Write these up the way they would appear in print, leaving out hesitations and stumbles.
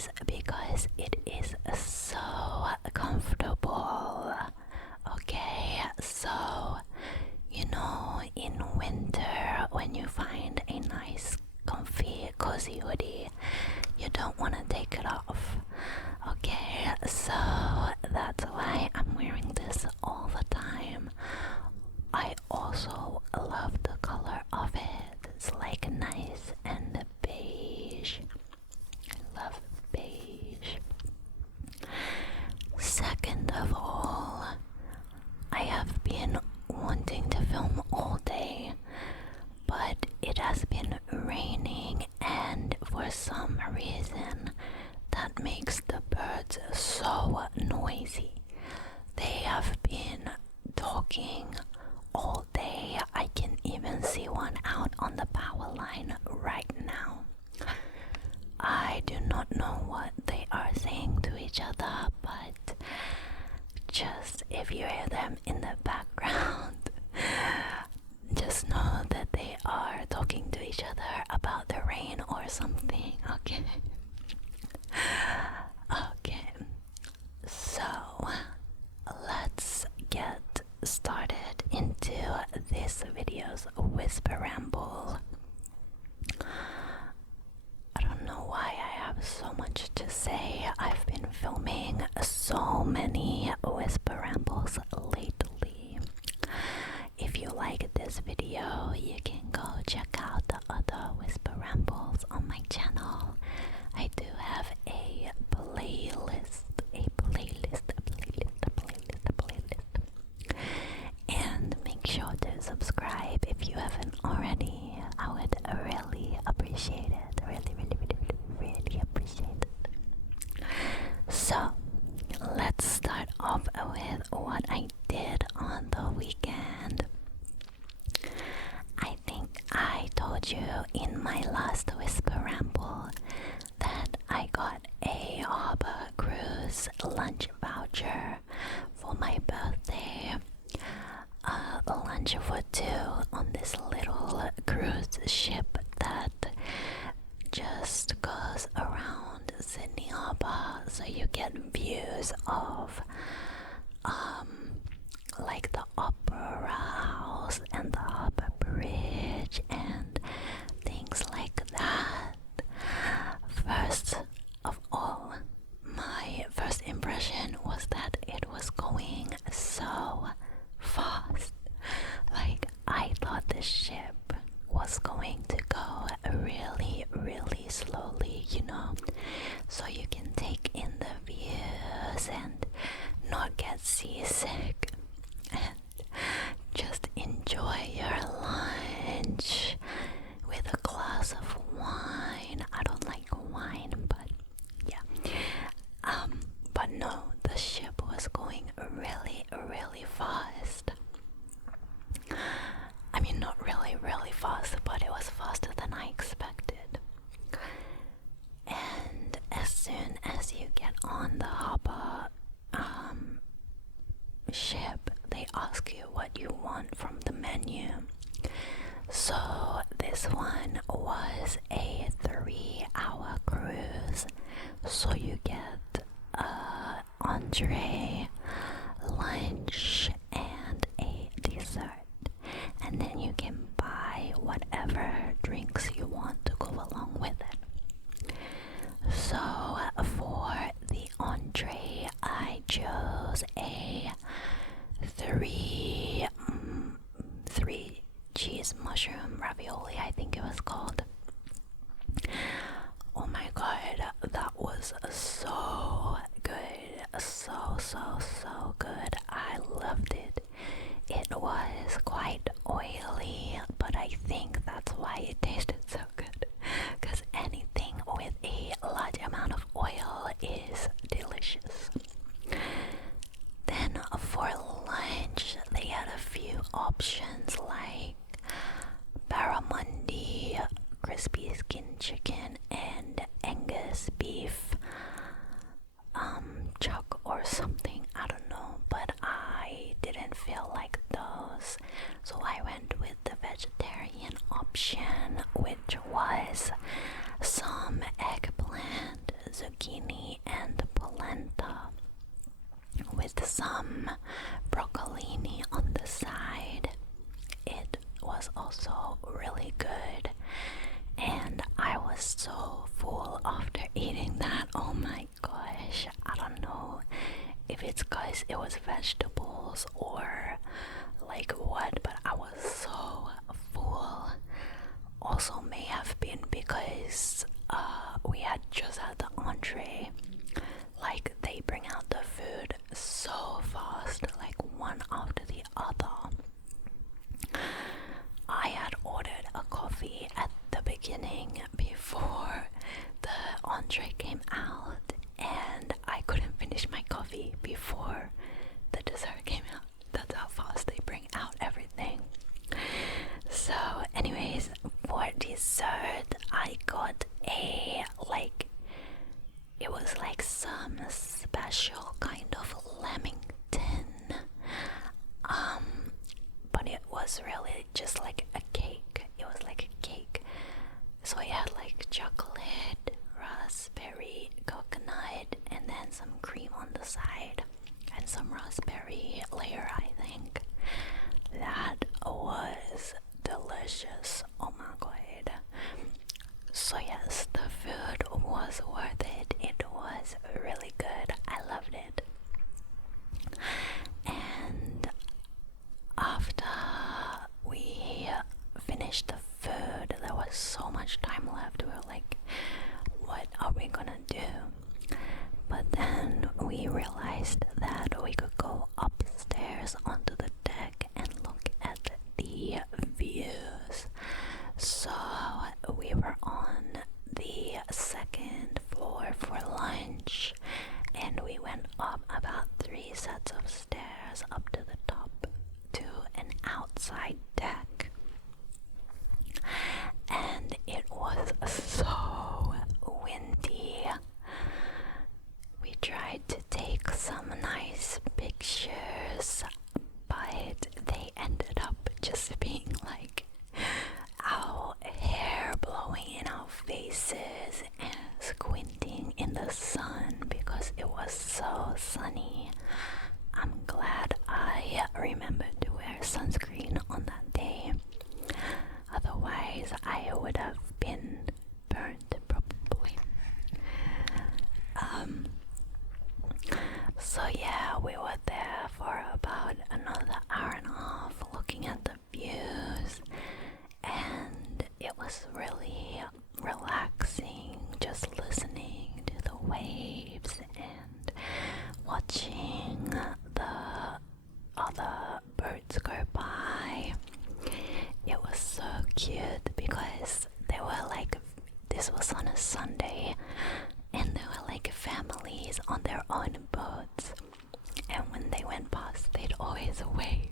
is because it is so comfortable. Okay, so you know, in winter when you find a nice comfy cozy hoodie, you don't want to take it off. Okay, so that's why I'm wearing this all the time. I also love the color of it. It's like nice and beige. I love beige. Second of all, I have been wanting to film all day, but it has been raining, and for some reason that makes the birds so noisy. They have been talking all day. I can even see one out on the power line right now. I do not know what they are saying to each other, but just if you hear them in the background, just know that they are talking to each other about the rain or something, okay? Okay, so let's get started into this video's whisper ramble. I don't know why I have so much to say. I've been filming so many whisper rambles lately. If you like this video, you can go check out the other whisper rambles on my channel. I do have a playlist. And make sure to subscribe if you haven't already. I would really appreciate it. Really appreciate it. So, let's start off with what I did on the weekend. I think I told you in my last whisper ramble that I got a Harbour cruise lunch voucher for my birthday. A lunch for two on this little cruise ship that just goes around Sydney Harbour, so you get views of like the Opera House and the Harbour Bridge and things like that. First of all, my first impression was that it was going so fast. Like, I thought the ship was going to go really slowly, you know, so you can take in the views and not get seasick and just enjoy your lunch with a glass of wine. I don't like wine, but yeah. But no, the ship was going really fast. I mean, not really fast, but it was faster than I expected. And as soon as you get on the harbour ship, they ask you what you want from the menu. So this one was a 3-hour cruise, so you get entree, lunch, and a dessert, and then you can buy whatever drinks you want to go along with it. So for the entree, I chose a three cheese mushroom ravioli, I think it was called. Oh my god, that was so good, so good. I loved it. It was quite oily, but I think that's why it tasted so good, because anything with a large amount of oil is delicious. Then for lunch, they had a few options like barramundi, crispy skin chicken, and Angus beef chuck or something, I don't know, zucchini and polenta with some broccolini on the side. It was also really good, and I was so full after eating that. Oh my gosh, I don't know if it's because it was vegetables or like what, but I was so full. Also may have been because we had just had the entree. Like, they bring out the food so fast, like one after the other. I had ordered a coffee at the beginning before the entree came out, and I couldn't finish my coffee before the dessert came out. That's how fast they bring out everything. So anyways, for dessert I got it was like some special kind of lamington, but it was really just like a cake. It was like a cake, so it had like chocolate, raspberry, coconut, and then some cream on the side and some raspberry layer, I think. That was delicious. Oh my god. So yes, the food was worth it. It was really good. I loved it. And after we finished the food, there was so much time left. We were like, what are we gonna do? But then we realized that we could go upstairs onto the deck and look at the views. So we were on the second floor for lunch, and we went up about 3 sets of stairs up to the top to an outside deck. And it was so windy. We tried to take some nice pictures, but they ended up just being like our hair blowing in our faces and squinting in the sun because it was so sunny. I'm glad I remembered to wear sunscreen on that day. Otherwise, I would have been burned probably. So yeah, we were there for about another hour and a half looking at the views, and it was really relaxing just listening to the waves and watching the other birds go by. It was so cute because they were like, this was on a Sunday, and there were like families on their own boats, and when they went past they'd always wave.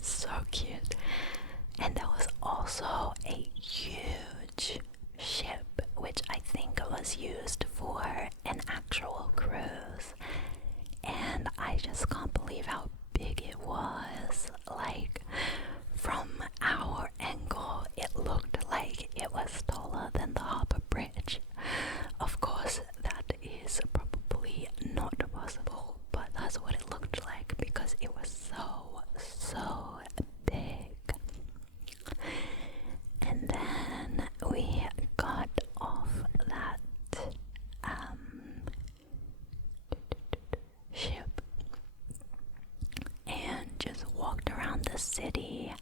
So cute. And there was also a huge ship which I think was used for an actual cruise, and I just can't believe how big it was. Like, from our angle it looked like it was taller than the harbour bridge. Of course that is probably not possible, but that's what it looked like because it was so big. And then we got off that ship and just walked around the city.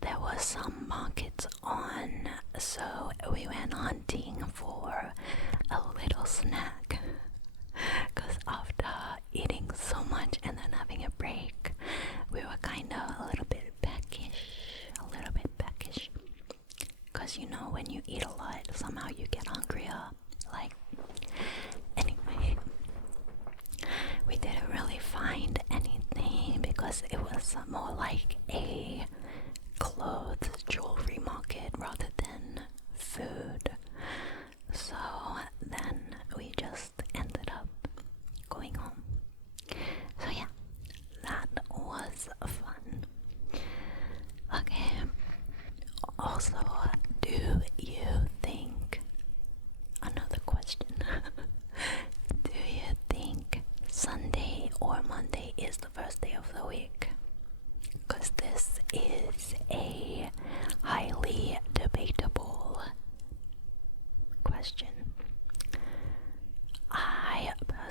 There was some markets on, so we went hunting for a little snack, because after eating so much and then having a break, we were kind of a little bit peckish, because you know, when you eat a lot, somehow you get hungrier. Like, anyway, we didn't really find anything because it was more like a clothes, jewelry market rather than food. So then we just ended up going home. So yeah, that was fun. Okay, also, do you think, another question,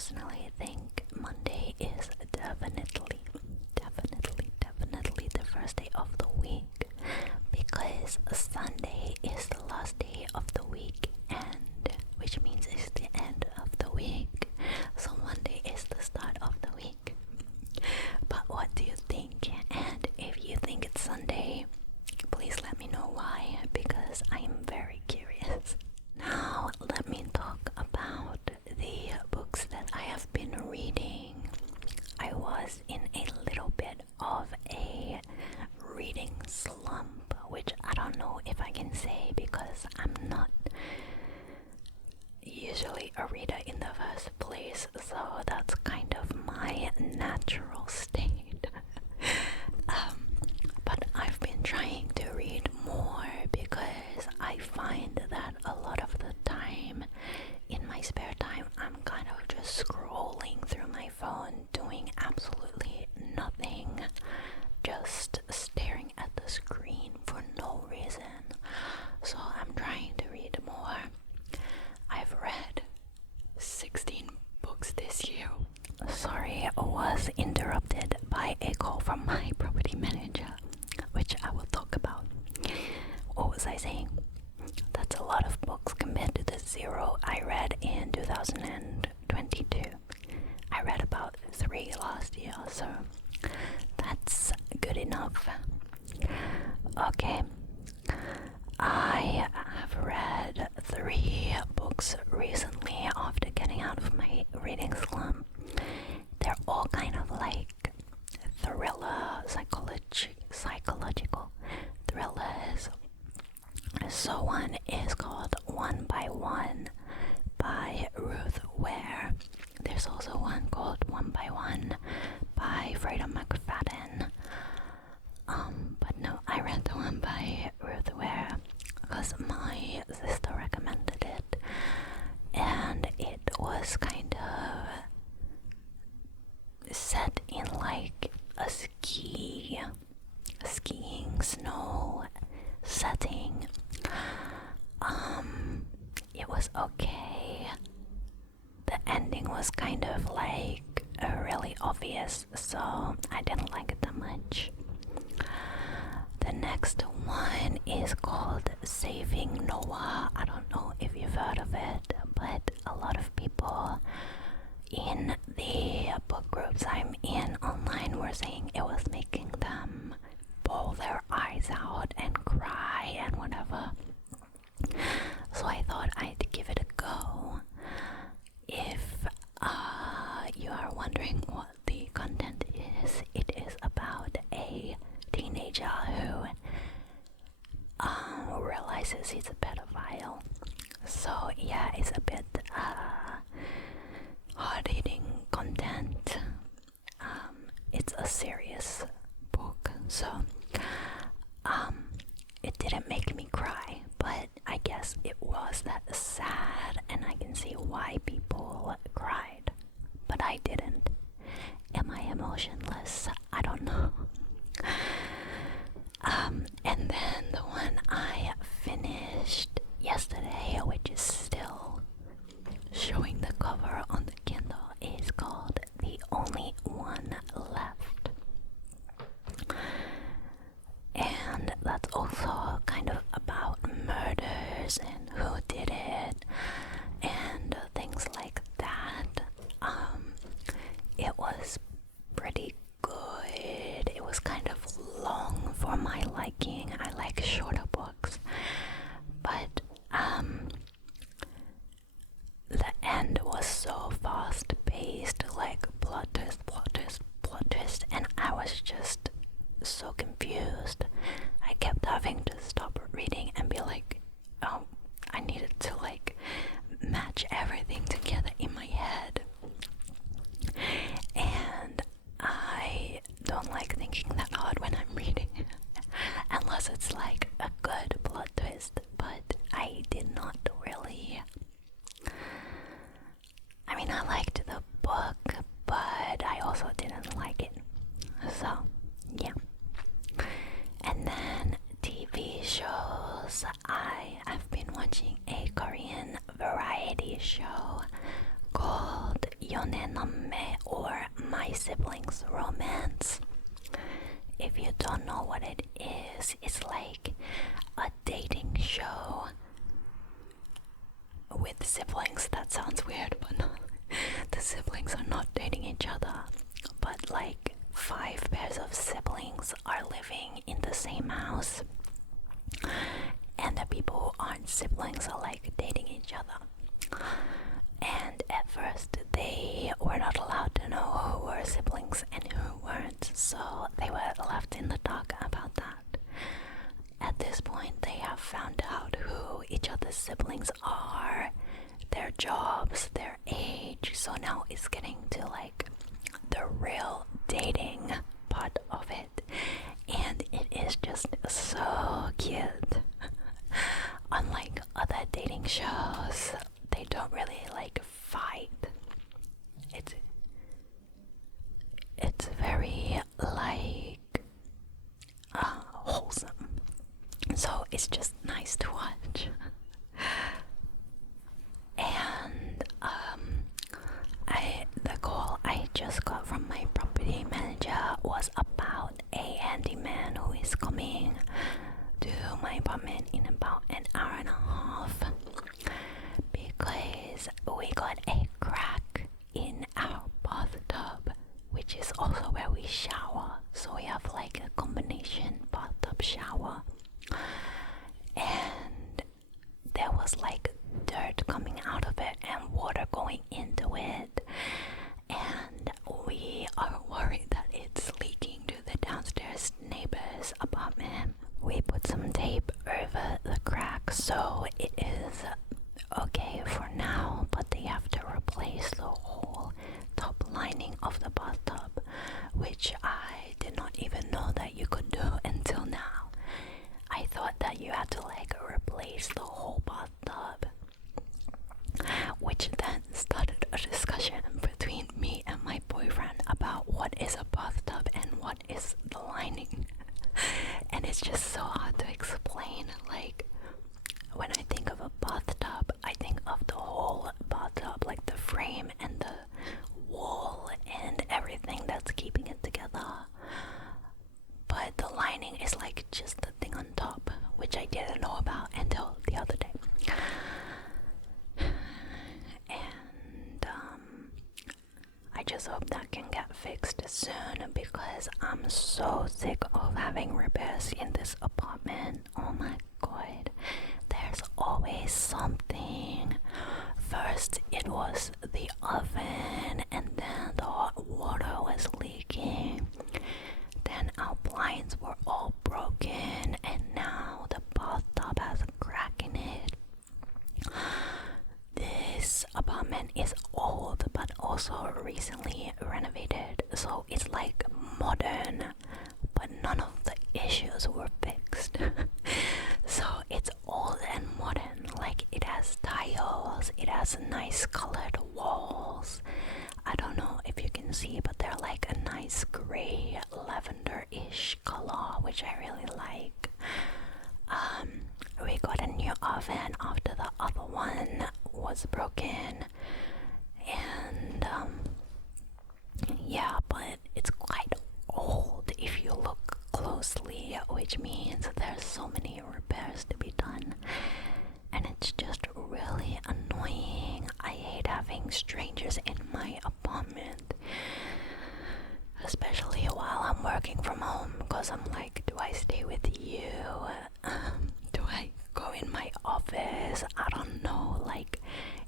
personally think Monday is definitely the first day of the week, because Sunday is the last day of the week, and which means it's the end of the week. So Monday is the start of the week. But what do you think? And if you think it's Sunday, please let me know why, because I am very curious. Now let me talk about the books that I have been reading. I was in a little bit of a reading slump, which I don't know if I can say because I'm not usually a reader in the first place, so that's kind of my natural state. But I've been trying to read more because I find that a lot of the time in my spare time I'm kind of just scrolling through my phone, doing absolutely nothing, just staring at the screen for no reason. So I'm trying to read more. I've read 16 books this year. Sorry, I was interrupted by a call from my property manager, which I will talk about. What was I saying? That's a lot of books compared to the 0 I read in 2022. I read about 3 last year, so that's good enough. Okay, I have read 3 books recently after getting out of my reading slump. They're all kind of like thriller, psychological thrillers. So one is called One by One by 𝘀𝘆𝘀. There's also one called One by One by 𝘀𝘆𝘀. But no, I read the one by 𝘀𝘆𝘀 because my sister recommended it, and it was kind of set in like a skiing snow setting. It was okay. The ending was kind of like really obvious, so I didn't like it that much. The next one is called Saving Noah. I don't know if you've heard of it, but a lot of people in the book groups I'm in online were saying it was making them bawl their eyes out and cry and whatever. So I thought I'd give it a go. If you are wondering what the content is, it is about a teenager who realizes he's a pedophile. So yeah, it's a bit hard-hitting content. It's a serious book, so it didn't make me cry, but I guess it was that sad, and I can see why people cried, but I didn't. Am I emotionless? I don't know. And then the one I finished yesterday, which is still showing the cover on the Kindle, is called The Only One Left. And that's also kind of about murders and who did it and things like that. It was pretty good. It was kind of long for my liking. I like shorter books, but the end was so fast paced, like plot twist, and I was just so confused. I kept having to stop reading and be like, oh, I needed to like match everything together in my head. And I don't like thinking that hard when I'm reading unless it's like a good plot twist, but I did not really. I mean, I liked the book, but I also didn't like it. So yeah. And then TV shows. I have been watching a Korean variety show called 연애남매 or My Siblings Romance. If you don't know what it is, it's like a dating show with siblings. That sounds weird, but no, the siblings are not dating each other, but like 5 pairs of siblings are living in the same house, and the people who aren't siblings are like dating each other. And at first they were not allowed to know who were siblings and who weren't, so they were left in the dark about that. At this point they have found out who each other's siblings are, their jobs, their age, so now it's getting to like the real dating part of it, and it is just so cute. Unlike other dating shows, they don't really like fight. It's very like wholesome, so it's just nice to watch. And the call I just got from my property manager was about a handyman who is coming to my apartment in about an hour and a half, because we got a crack in our bathtub, which is also where we shower. So we have like a combination bathtub shower, and there was like dirt coming out of it and water going into it, and we are worried that it's leaking to the downstairs neighbor's apartment. We put some tape over the crack, so it is okay for now, but they have to replace the whole top lining of the bathtub, which I did not even know that you could do until now. I thought that you had to like replace the whole bathtub, which then started a discussion between me and my boyfriend about what is a bathtub and what is the lining. And it's just so hard to explain. Like, when I think of a bathtub, I think of the whole bathtub, like the frame and the wall and everything that's keeping it together. But the lining is like just the thing on top, which I didn't know about until the other day. And I just hope that can get fixed soon, because I'm so sick of having repairs in this apartment. Oh my god, there's always something. First it was the oven, and then the hot water was leaking. Then our blinds were all broken, and now the bathtub has a crack in it. This apartment is old but also recently renovated, so it's like modern, but none of the issues were fixed. So it's old and modern, like it has tiles, it has nice colored walls. I don't know if you can see, but they're like a nice gray lavender-ish color, which I really like. We got a new oven after the other one was broken, and yeah, but it's quite old if you look closely, which means there's so many repairs to be done, and it's just really annoying. I hate having strangers in my apartment, especially while I'm working from home, because I'm like, do I stay with you? Do I go in my office? I don't know, like,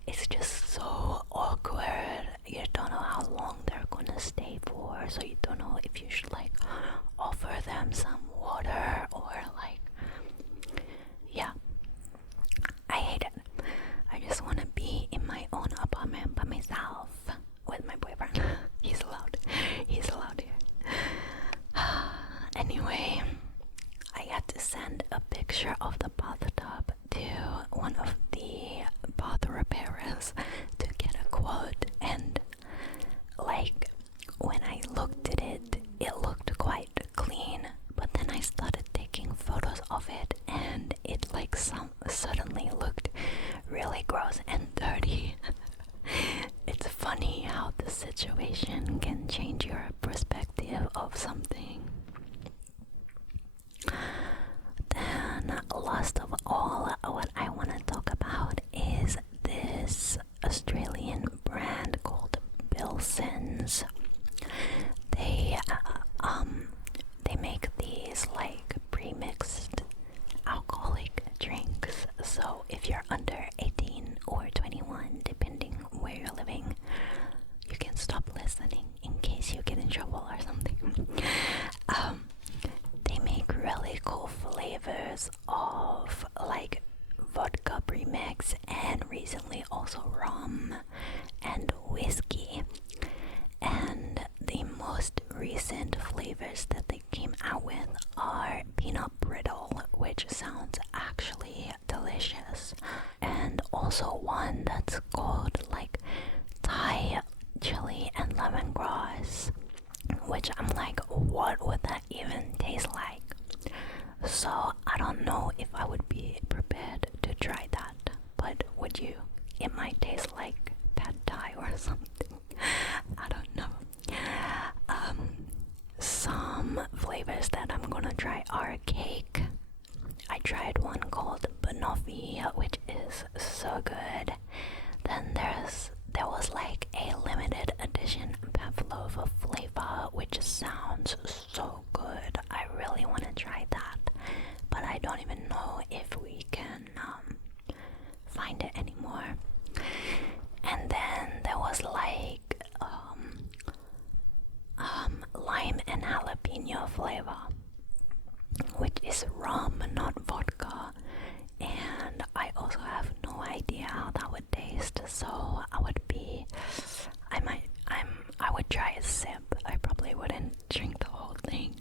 it's just so awkward. You don't know how long they're gonna stay for, so you don't know if you should like offer them some water or like, yeah, I hate it. I just want to be in my own apartment by myself with my boyfriend. He's allowed here. Anyway, I had to send a picture of the bathtub to one of addition can change your perspective of something. Then, last of all, what I want to talk about is this Australian brand called Billson's. They make these like pre-mixed alcoholic drinks. So if you're under 18 or 21, depending where you're living, you can stop listening in case you get in trouble or something. They make really cool flavors of like vodka premix and recently also rum and whiskey. And the most recent flavors that they came out with are peanut brittle, which sounds actually delicious, and also one that's called like Thai chili and lemongrass, which I'm like, what would that even taste like? So I don't know if I would be prepared to try that, but would you? It might taste like pad thai or something. I don't know. Some flavors that I'm gonna try are cake. I tried one called 𝗵𝗵𝗆, which is so good. Then there was like a limited edition 𝗵𝗵𝗆 flavor, which sounds so good. I really want to try that, but I don't even know if we can find it anymore. And then there was like lime and jalapeno flavor, which is rum, not vodka. And I also have no idea how that would taste, so I would try a sip. I probably wouldn't drink the whole thing.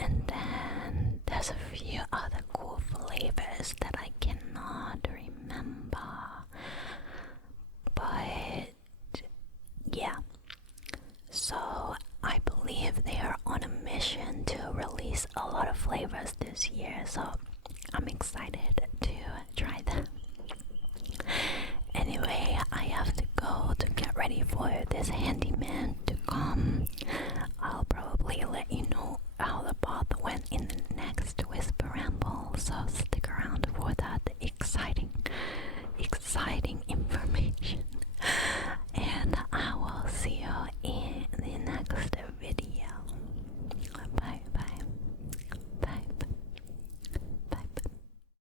And then there's a few other cool flavors that I cannot remember, but yeah. So I believe they are on a mission to release a lot of flavors this year, so I'm excited.